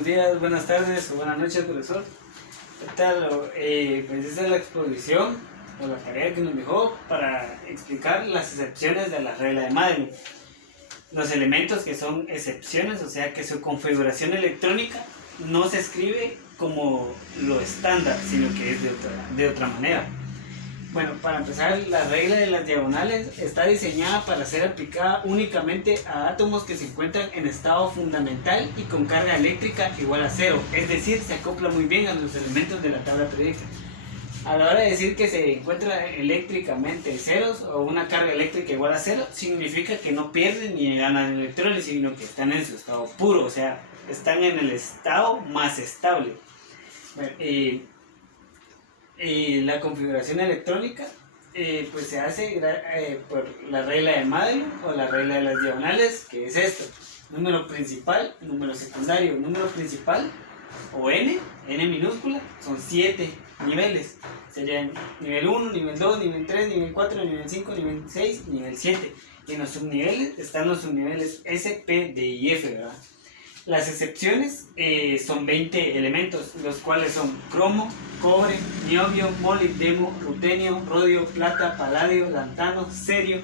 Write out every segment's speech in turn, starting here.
buenos días, buenas tardes o buenas noches, profesor. ¿Qué tal? Pues esa es la exposición o la tarea que nos dejó para explicar las excepciones de la regla de Madeleine. Los elementos que son excepciones, o sea que su configuración electrónica no se escribe como lo estándar, sino que es de otra manera. Bueno, para empezar, la regla de las diagonales está diseñada para ser aplicada únicamente a átomos que se encuentran en estado fundamental y con carga eléctrica igual a cero, es decir, se acopla muy bien a los elementos de la tabla periódica. A la hora de decir que se encuentra eléctricamente ceros o una carga eléctrica igual a cero, significa que no pierden ni ganan electrones, sino que están en su estado puro, o sea, están en el estado más estable. Bueno, la configuración electrónica pues se hace por la regla de Madeleine o la regla de las diagonales, que es esto: número principal, número secundario. Número principal o n minúscula, son 7 niveles. Serían nivel 1, nivel 2, nivel 3, nivel 4, nivel 5, nivel 6, nivel 7. Y en los subniveles están los subniveles S, P, D y F, ¿verdad? Las excepciones son 20 elementos, los cuales son cromo, cobre, niobio, molibdeno, rutenio, rodio, plata, paladio, lantano, cerio,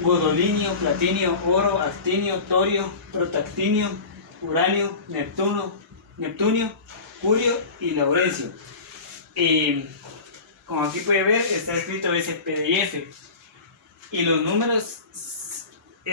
godolinio, platinio, oro, actinio, torio, protactinio, uranio, neptunio, curio y laurencio. Como aquí puede ver, está escrito S, P, D y F. Y los números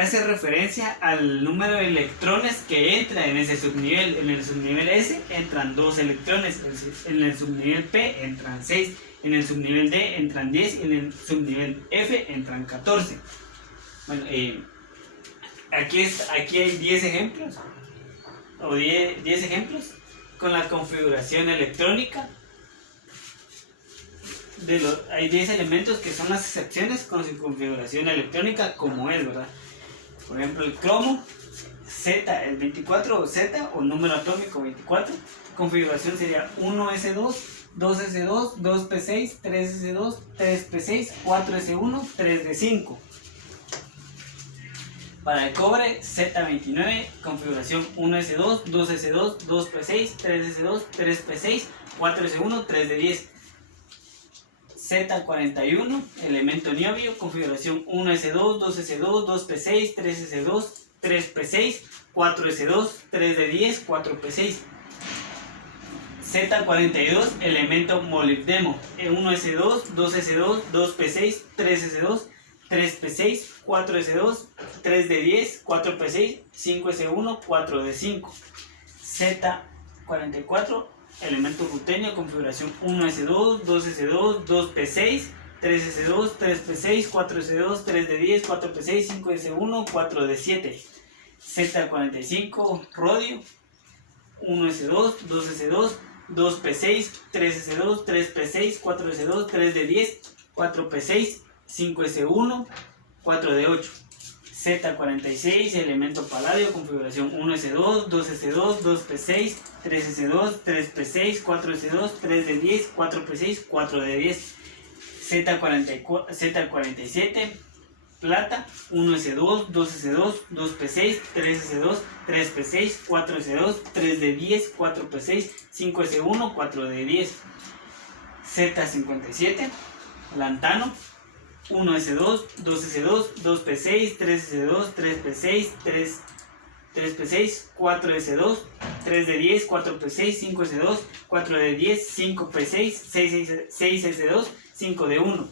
hace referencia al número de electrones que entra en ese subnivel. En el subnivel S entran 2 electrones, en el subnivel P entran 6, en el subnivel D entran 10 y en el subnivel F entran 14. Bueno, aquí hay 10 ejemplos, o 10 ejemplos con la configuración electrónica. Hay 10 elementos que son las excepciones con su configuración electrónica como es, ¿verdad? Por ejemplo, el cromo, Z, el 24 Z o número atómico 24, configuración sería 1S2, 2S2, 2P6, 3S2, 3P6, 4S1, 3D5. Para el cobre, Z29, configuración 1S2, 2S2, 2P6, 3S2, 3P6, 4S1, 3D10. Z41, elemento niobio, configuración 1S2, 2S2, 2P6, 3S2, 3P6, 4S2, 3D10, 4P6. Z42, elemento molibdeno, 1S2, 2S2, 2P6, 3S2, 3P6, 4S2, 3D10, 4P6, 5S1, 4D5. Z44, elemento rutenio, configuración 1S2, 2S2, 2P6, 3S2, 3P6, 4S2, 3D10, 4P6, 5S1, 4D7. Z45, rodio, 1S2, 2S2, 2P6, 3S2, 3P6, 4S2, 3D10, 4P6, 5S1, 4D8. Z46, elemento paladio, configuración 1S2, 2S2, 2P6, 3S2, 3P6, 4S2, 3D10, 4P6, 4D10. Z47, plata, 1S2, 2S2, 2P6, 3S2, 3P6, 4S2, 3D10, 4P6, 5S1, 4D10. Z57, lantano, 1S2, 2S2, 2P6, 3S2, 3P6, 3P6, 4S2, 3D10, 4P6, 5S2, 4D10, 5P6, 6S2, 5D1.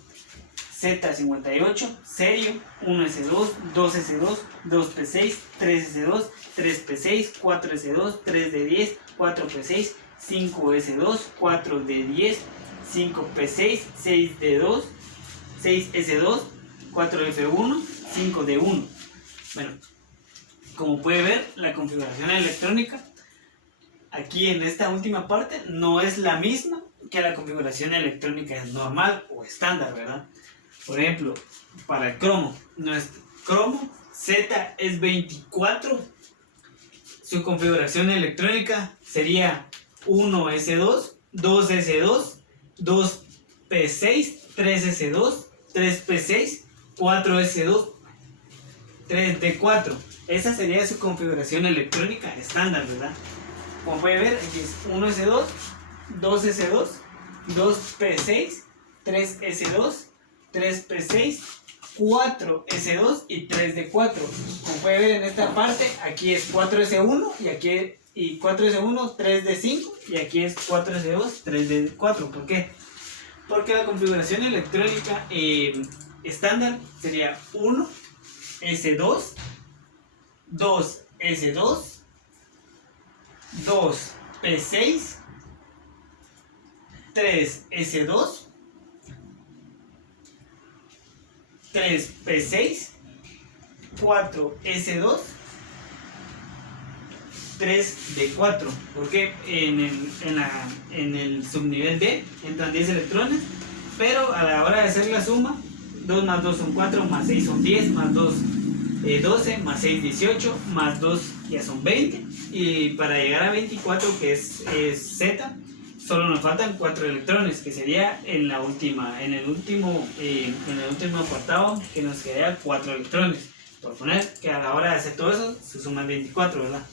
Z58, serio, 1S2, 2S2, 2P6, 3S2, 3P6, 4S2, 3D10, 4P6, 5S2, 4D10, 5P6, 6D2, 6S2, 4F1, 5D1. Bueno, como puede ver, la configuración electrónica aquí en esta última parte no es la misma que la configuración electrónica normal o estándar, ¿verdad? Por ejemplo, para el cromo, nuestro cromo Z es 24, su configuración electrónica sería 1S2, 2S2, 2P6, 3S2, 3P6, 4S2, 3D4. Esa sería su configuración electrónica estándar, ¿verdad? como pueden ver, aquí es 1s2, 2s2, 2p6, 3s2, 3p6, 4s2 y 3d4. Como pueden ver en esta parte, aquí es 4s1 y aquí y 4s1, 3d5 y aquí es 4s2, 3d4. ¿Por qué? Porque la configuración electrónica estándar sería 1s2, 2s2, 2p6, 3s2, 3p6, 4s2, 3d4. Porque en el subnivel D entran 10 electrones, pero a la hora de hacer la suma, 2 más 2 son 4, más 6 son 10, más 2 12, más 6 18, más 2 ya son 20, y para llegar a 24, que es Z, solo nos faltan 4 electrones, que sería en el último apartado, que nos quedaría 4 electrones. Por poner que a la hora de hacer todo eso se suman 24, ¿verdad?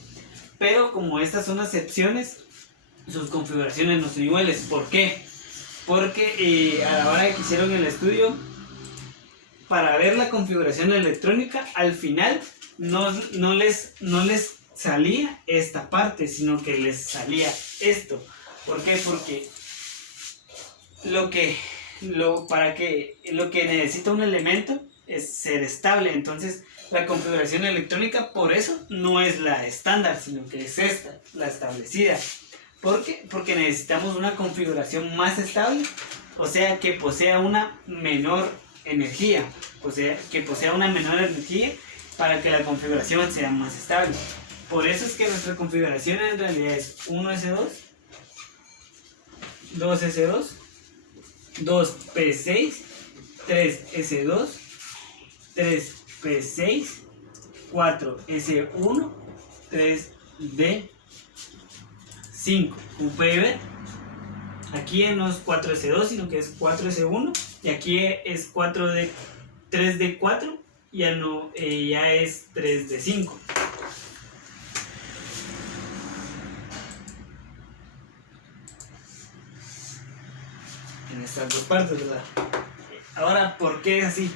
Pero como estas son acepciones, sus configuraciones no son iguales. ¿Por qué? Porque a la hora de que hicieron el estudio, para ver la configuración electrónica, al final no les salía esta parte, sino que les salía esto. ¿Por qué? Porque lo que necesita un elemento es ser estable. Entonces la configuración electrónica por eso no es la estándar, sino que es esta, la establecida. ¿Por qué? Porque necesitamos una configuración más estable, o sea, que posea una menor energía, para que la configuración sea más estable. Por eso es que nuestra configuración en realidad es 1s2, 2s2, 2p6, 3s2, 3p6, 4s1, 3d5. Como pueden ver, aquí ya no es 4s2, sino que es 4s1, y aquí es 3d4, ya es 3d5. En estas dos partes, ¿verdad? Ahora, ¿por qué es así?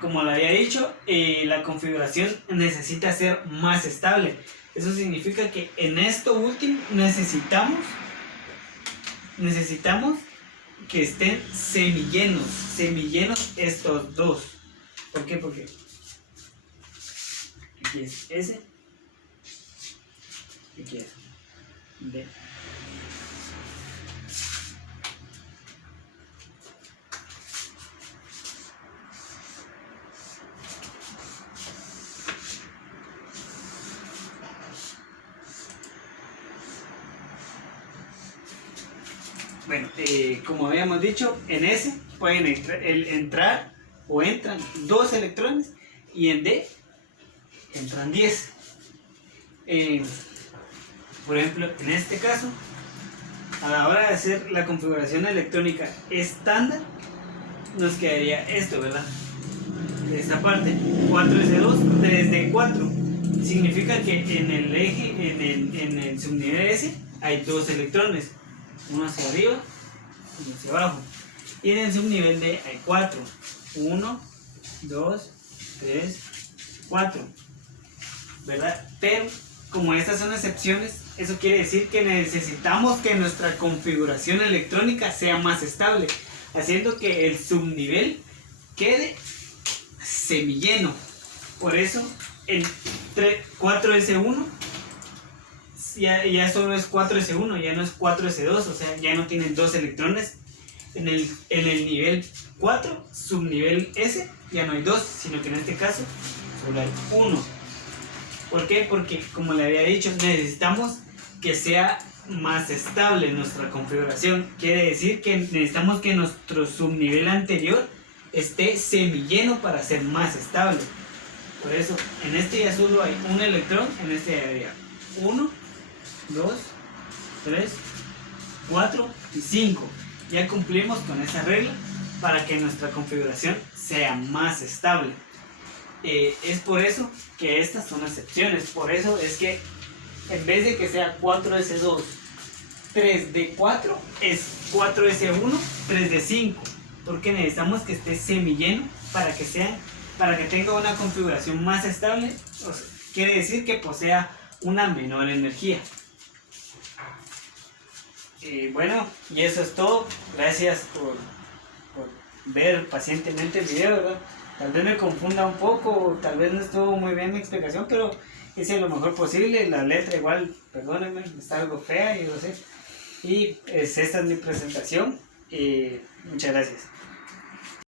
Como lo había dicho, la configuración necesita ser más estable. Eso significa que en esto último necesitamos que estén semillenos estos dos. ¿Por qué? Porque aquí es S, aquí es D. Bueno, como habíamos dicho, en S pueden entran 2 electrones y en D entran 10. Por ejemplo, en este caso, a la hora de hacer la configuración electrónica estándar, nos quedaría esto, ¿verdad? Esta parte, 4s2, 3d4. Significa que en el eje, en el subnivel S, hay 2 electrones. Uno hacia arriba y uno hacia abajo. Y en el subnivel D hay 4. 1, 2, 3, 4. ¿Verdad? Pero como estas son excepciones, eso quiere decir que necesitamos que nuestra configuración electrónica sea más estable, haciendo que el subnivel quede semilleno. Por eso el 4S1 ya solo es 4S1, ya no es 4S2, o sea, ya no tienen 2 electrones. En el nivel 4, subnivel S, ya no hay 2, sino que en este caso solo hay 1. ¿Por qué? Porque, como le había dicho, necesitamos que sea más estable nuestra configuración. Quiere decir que necesitamos que nuestro subnivel anterior esté semilleno para ser más estable. Por eso, en este ya solo hay un electrón, en este ya habría 1, 2, 3, 4 y 5. Ya cumplimos con esa regla para que nuestra configuración sea más estable. Es por eso que estas son excepciones. Por eso es que en vez de que sea 4S2, 3D4, es 4S1, 3D5, porque necesitamos que esté semilleno para que tenga una configuración más estable, o sea, quiere decir que posea una menor energía. Bueno, y eso es todo. Gracias por ver pacientemente el video, ¿verdad? Tal vez me confunda un poco, tal vez no estuvo muy bien mi explicación, pero hice lo mejor posible. La letra igual, perdónenme, está algo fea, yo lo sé. Y esta es mi presentación. Muchas gracias.